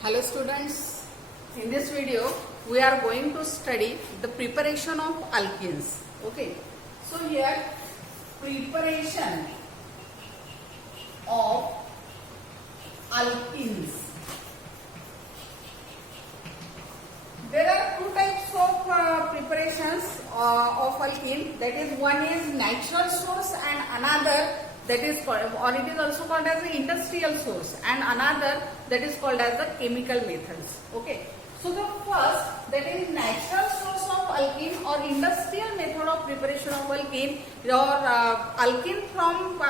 Hello students, in this video we are going to study the preparation of alkenes. Okay, so here preparation of alkenes. There are two types of preparations of alkene, that is one is natural source and another that is called, or it is also called as the industrial source, and another that is called as the chemical methods. Okay, so the first, that is natural source of alkene or industrial method of preparation of alkene, or alkene from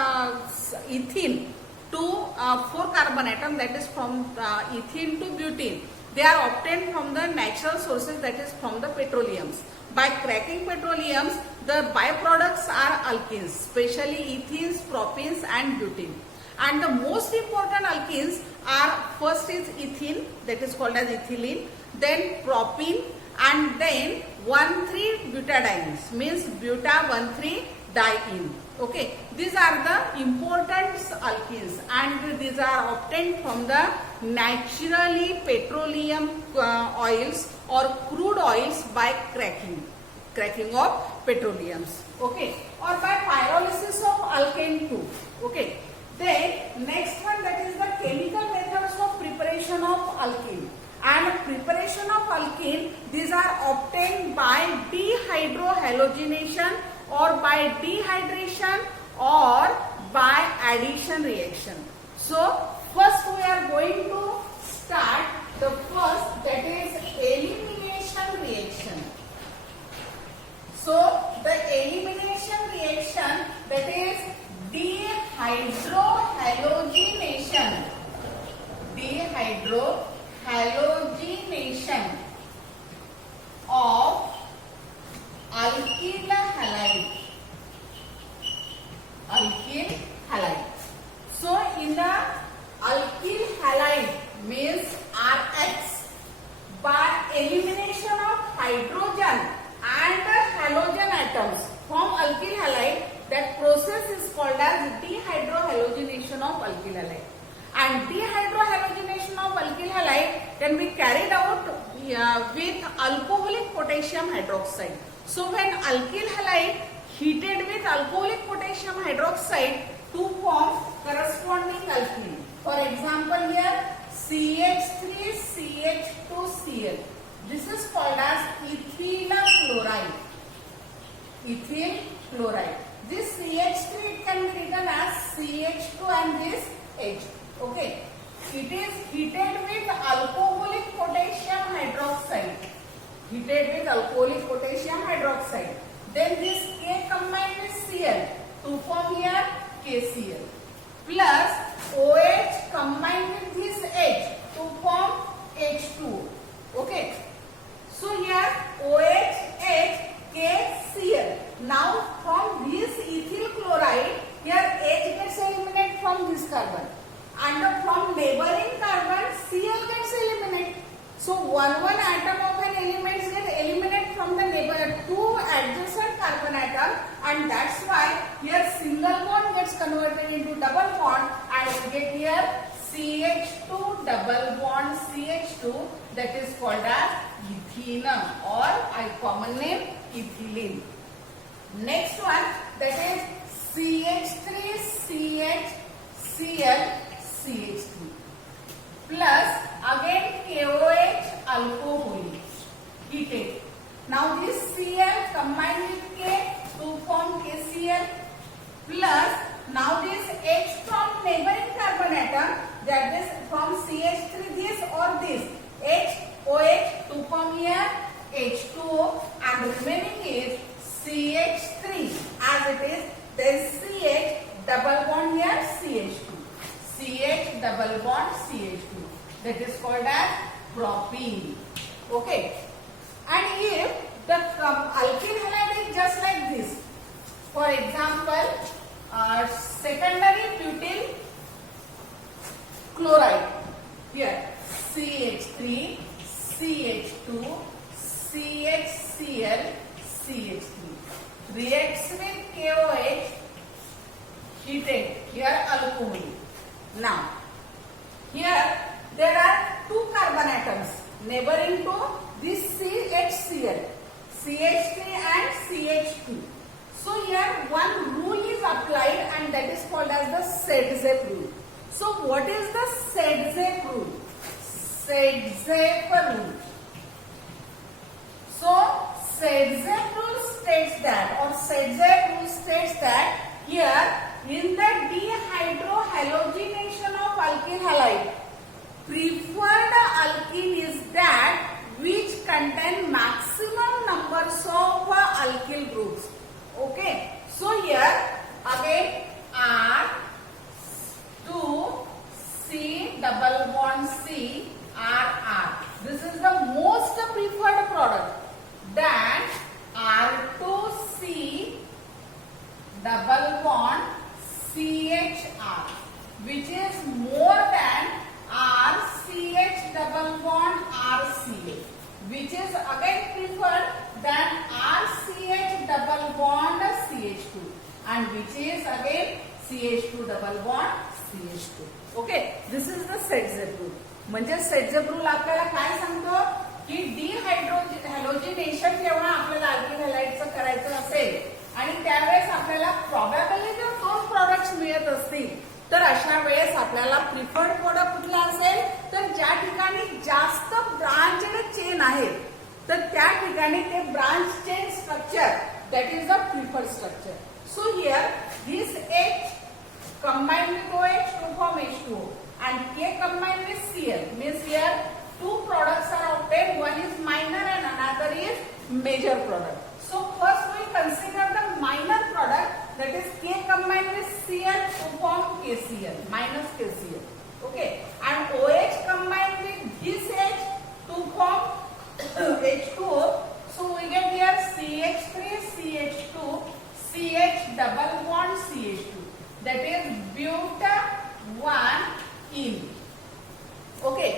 ethene to 4 carbon atom, that is from ethene to butene. They are obtained from the natural sources, that is from the petroleums. By cracking petroleums, the byproducts are alkenes, especially ethenes, propenes and butene. And the most important alkenes are, first is ethene, that is called as ethylene, then propene, and then 1,3-butadienes, means buta-1,3-diene. Okay, these are the important alkenes and these are obtained from the naturally petroleum oils or crude oils by cracking of petroleums. Okay, or by pyrolysis of alkane too. Okay, then next one, that is the chemical methods of preparation of alkene. And preparation of alkene, these are obtained by dehydrohalogenation or by dehydration or by addition reaction. So first we are going to start the first, that is elimination reaction. So the elimination reaction, that is dehydrohalogenation. Dehydrohalogenation of alkyl halide. Alkyl halide. So in the alkyl halide means RH, by elimination of hydrogen and halogen atoms from alkyl halide, that process is called as dehydrohalogenation of alkyl halide. And dehydrohalogenation of alkyl halide can be carried out with alcoholic potassium hydroxide. So when alkyl halide heated with alcoholic potassium hydroxide to form corresponding alkene. For example, here CH3CH2Cl. This is called as ethyl chloride. Ethyl chloride. This CH3 can be written as CH2 and this H. Okay. It is heated with alcoholic potassium hydroxide. Heated with alcoholic potassium hydroxide. Then this K combined with Cl to form here KCl. Plus OH combined with this H to form H2O. Okay. So here OH, H, KCl. Now from this ethyl chloride, here H gets eliminated from this carbon. And from neighboring carbon, Cl gets eliminated. So one atom of an element gets eliminated from the neighbor two adjacent carbon atom, and that's why here single bond gets converted into double bond, and we get here CH2 double bond CH2, that is called as ethene, or common name ethylene. Next one, that is CH3CHCl CH3 plus again KOH alcoholic heated. Now this Cl combined with K to form KCl, plus now this H from neighboring carbon atom, that is from CH3 this or this H OH to form here H2O, and remaining is CH3 as it is, then CH double bond here CH2. CH double bond CH2, that is called as propene. Okay, and if the alkyl halide is just like this, for example, secondary butyl chloride, here CH3, CH2, CHCl, CH3 reacts with KOH, heated, here alcohol. Now, here there are two carbon atoms neighboring to this CHCl, CH3 and CH2. So here one rule is applied and that is called as the Sedzep rule. So what is the Sedzep rule? Sedzep rule. So Sedzep rule states that here in the dehydrohalogenation of alkyl halide, preferred alkene is that which contain maximum numbers of alkyl groups. Okay, so here again R 2 C double bond C R. This is the most preferred product. Then R2C double bond CHR, which is more than RCH double bond RCA, which is again preferred than RCH double bond CH2, and which is again CH2 double bond CH2. Okay, this is the Sedzep rule. म्हणजे Sedzep rule आपल्याला काय सांगतो की dehydrogenation जेव्हा आपल्याला alkyl हॅलाइडचं करायचं असेल आणि त्यावेळेस आपल्याला प्रॉबॅबली जर दोन प्रॉडक्ट्स मिळत असतील तर अशा वेळेस आपल्याला प्रिफर्ड प्रोडक्ट कुठला असेल तर ज्या ठिकाणी जास्त ब्रांचड चेन आहेत तर त्या ठिकाणी ते branch chain structure that is the preferred structure. So here this H combined with OH to form H2O and K combined with Cl means here two products are obtained, one is minor and another is major product. So first we consider the minor product, that is K combined with Cl to form KCl minus KCl. Okay, and OH combined with this H to form H2O. So we get here CH3 CH2 CH double bond CH2, that is buta-1-ene. Okay,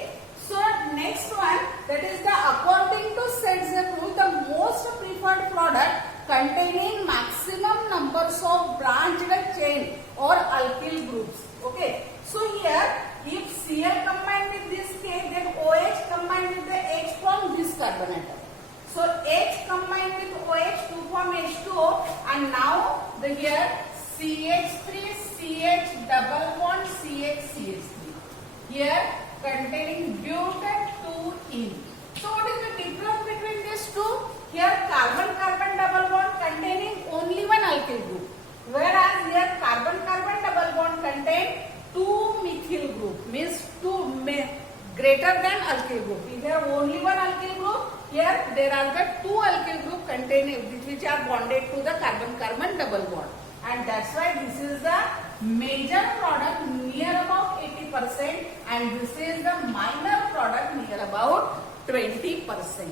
so next one, that is the according to Sedzep rule, the most preferred product containing maximum numbers of branched chain or alkyl groups. Okay, so here if Cl combined with this K, then OH combined with the H form this carbon atom. So H combined with OH to form H2O, and now the here CH3 CH double bond CH CH3 here containing buta-2-ene. So what is the difference between these two? Here carbon-carbon double bond containing only one alkyl group, whereas here carbon-carbon double bond contain two methyl group, means two greater than alkyl group. If there only one alkyl group, here there are the two alkyl group containing which are bonded to the carbon-carbon double bond, and that's why this is the major product near about 80% and this is the minor product near about 20%.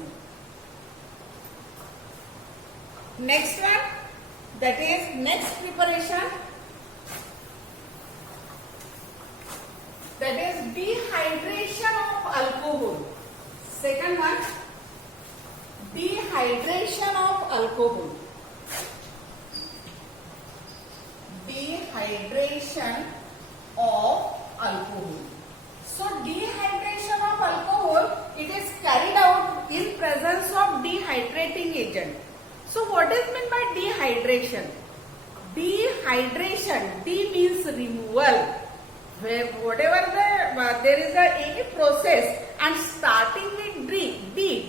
Next one, that is next preparation, that is dehydration of alcohol. Second one, dehydration of alcohol. Dehydration of alcohol. So dehydration of alcohol, it is carried out in presence of dehydrating agent. So what is meant by dehydration? Dehydration, D means removal. Where whatever there is a process and starting with D,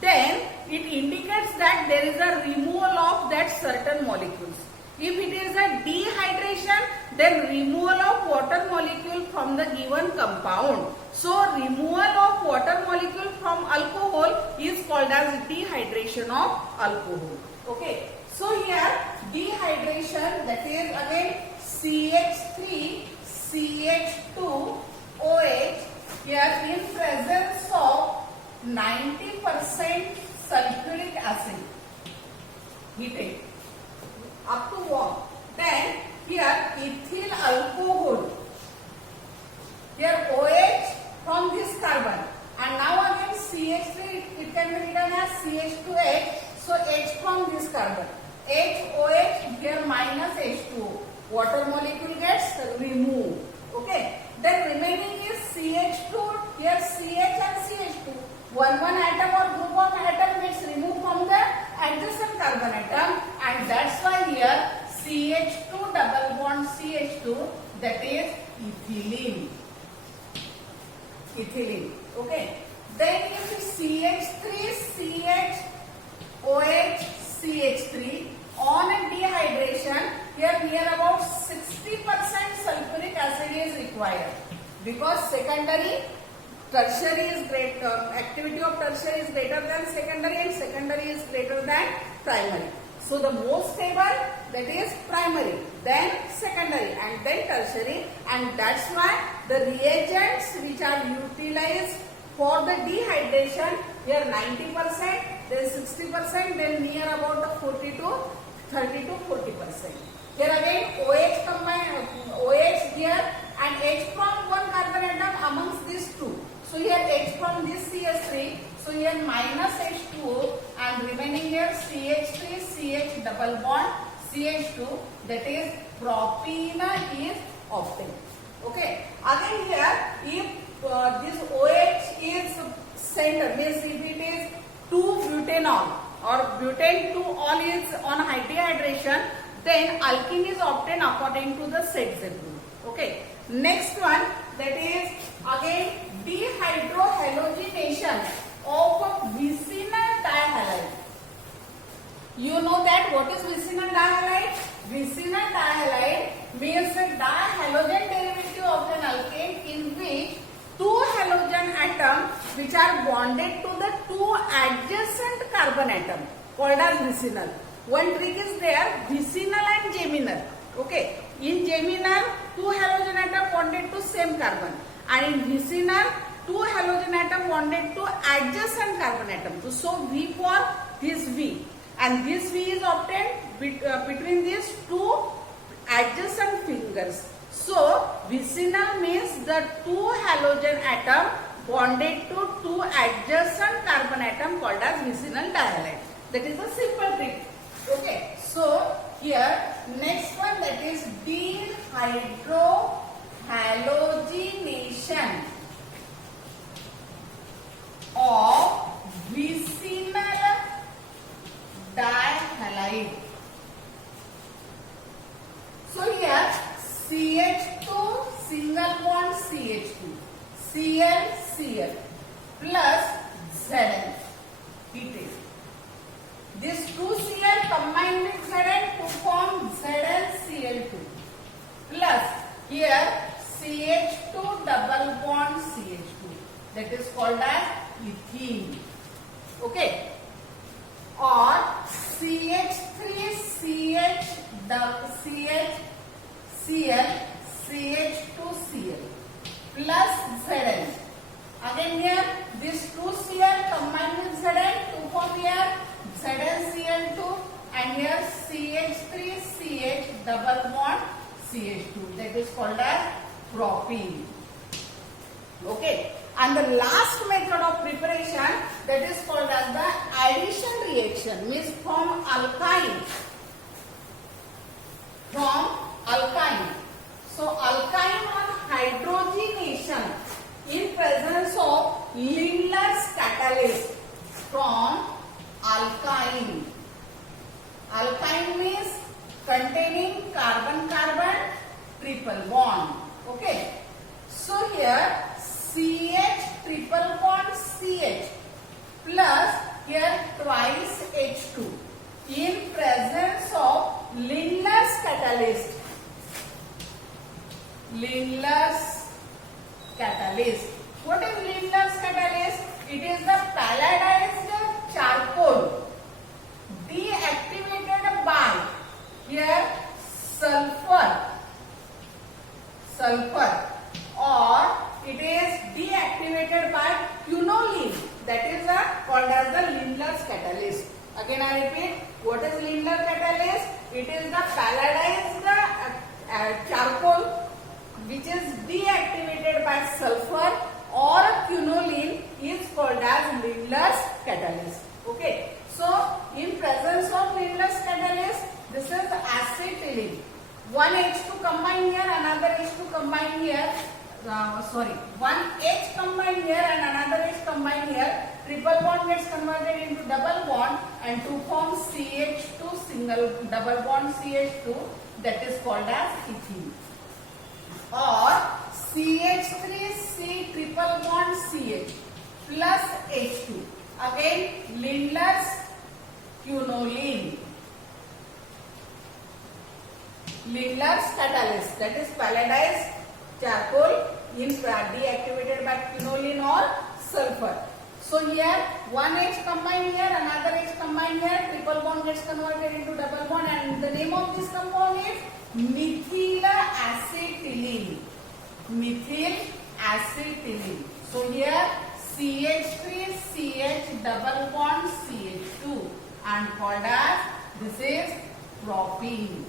then it indicates that there is a removal of that certain molecules. If it is a dehydration, then removal of water molecule from the given compound. So removal of water molecule from alcohol is called as dehydration of alcohol. Okay, so here dehydration, that is again CH3 CH2 OH, here in presence of 90% sulfuric acid heated up to warm. Then here ethyl alcohol, here OH from this carbon, and now again CH3, it can be written as CH2H, so H from this carbon, HOH, here minus H2O, water molecule gets removed. Okay, Then remaining is CH2. Here CH and CH2. One atom or group of atom gets removed from the adjacent carbon atom, and that's why here CH2 double bond CH2, that is ethylene. Ethylene. Okay. Then if CH3 CHOH CH3 on a dehydration, here near about 60% sulfuric acid is required, because secondary tertiary is greater, activity of tertiary is greater than secondary, and secondary is greater than primary. So the most stable, that is primary, then secondary, and then tertiary, and that's why the reagents which are utilized for the dehydration, here 90%, then 60%, then near about 30 to 40%. Here again OH combine, OH here and H from one carbon atom amongst these two. So here H from this CH3, so here minus H2O, and remaining here CH3 CH double bond CH2, that is propene is obtained. Okay. Again here, if this OH is center, means if it is 2-butanol or butane 2-ol is on high dehydration, then alkene is obtained according to the Setzer rule. Okay. Next one, that is again dehydrohalogenation of vicinal dihalide. You know that what is vicinal dihalide? Vicinal dihalide means a dihalogen derivative of an alkane in which two halogen atoms which are bonded to the two adjacent carbon atom called as vicinal. One trick is there, vicinal and geminal. Okay, in geminal two halogen atom bonded to same carbon, and in vicinal two halogen atom bonded to adjacent carbon atom. So V for this V, and this V is obtained between these two adjacent fingers. So vicinal means the two halogen atom bonded to two adjacent carbon atom called as vicinal dihalide. That is a simple trick. Okay, so here next one, that is dehydrohalogenation of vicinal dihalide. So here CH2 single bond CH2 Cl Cl plus Zn heated. This 2Cl combined with Zn to form ZnCl2 plus here CH2 double bond CH2, that is called as ethene. Okay, or CH3CH Cl CH2Cl plus Zn. Again here this 2Cl combined with Zn to form here ZnCl2, and here CH3CH double bond CH2, that is called as propene. Okay, and the last method of preparation, that is called as the addition reaction, means from alkyne. So alkyne on hydrogenation in presence of Lindlar's catalyst from alkyne. Alkyne means containing carbon-carbon triple bond. Okay. So here CH triple bond CH plus here twice H2 in presence of Lindlar's catalyst. Lindlar's catalyst. What is Lindlar's catalyst? It is the palladized charcoal deactivated by here sulfur, or it is deactivated by quinoline, that is called as the Lindlar's catalyst. Again I repeat, what is Lindlar's catalyst? It is the palladized charcoal which is deactivated by sulfur or quinoline is called as Lindlar's catalyst. Okay, so in presence of Lindlar's catalyst, this is acetylene. One H2 combined here, another H2 combined here. one H combined here and another H combined here, triple bond gets converted into double bond and to form CH2 single double bond CH2, that is called as ethene. Or CH3C triple bond CH plus H2. Again Lindlar's quinoline. Lindlar's catalyst, that is palladized charcoal in deactivated by quinoline or sulfur. So here one H combined here, another H combined here, triple bond gets converted into double bond, and the name of this compound is methyl acetylene. Methyl acetylene. So here CH3 CH double bond CH2 and called as this is propene.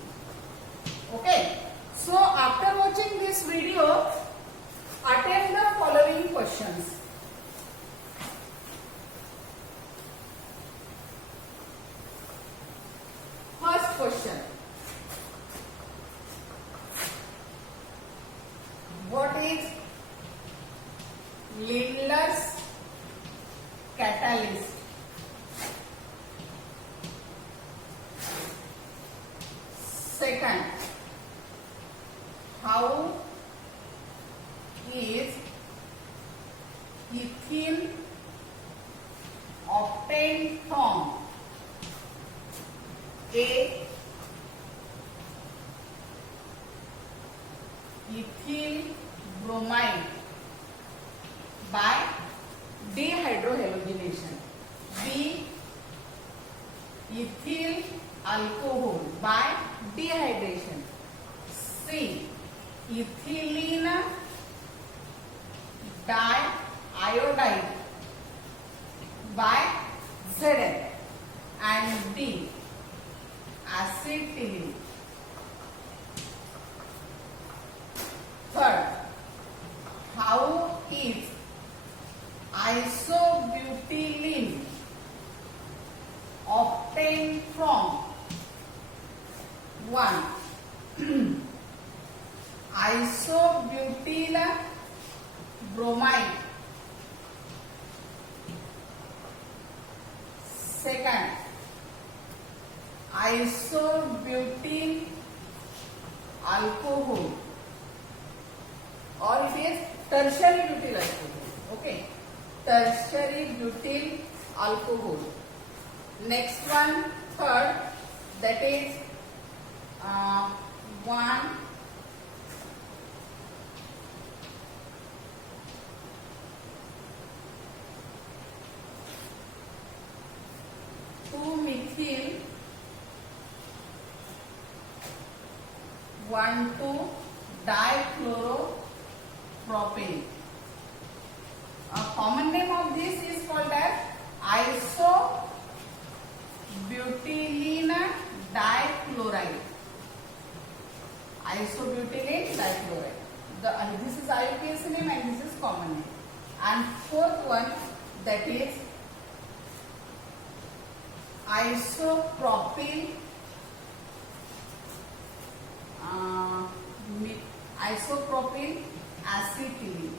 Okay. So after watching this video, attempt the following questions. First question. What is Lindlar's catalyst? Second, how is ethene obtained from A. Ethyl bromide by dehydrohalogenation, B. Ethyl alcohol by dehydration, C. Ethylene diiodide by Zn, and D. Acetylene. Third, how is isobutylene obtained from 1. Isobutyl bromide, second, isobutyl alcohol, or it is tertiary butyl alcohol. Okay, tertiary butyl alcohol. Next one, third, that is 1 2-methyl 1,2-dichloropropane. A common name of this is called as isobutylene dichloride. Isobutylene dichloride. This is IUPAC name and this is common name. And fourth one, that is isopropyl acetylene.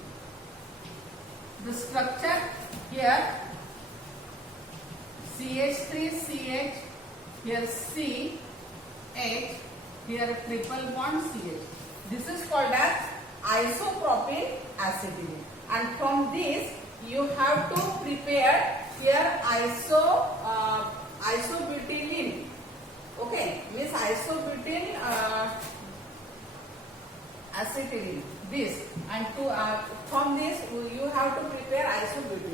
The structure here CH3CH, here CH, here triple bond CH. This is called as isopropyl acetylene, and from this you have to prepare here isobutylene. Okay, means isobutyl acetylene. This, and from this you have to prepare isobutylene.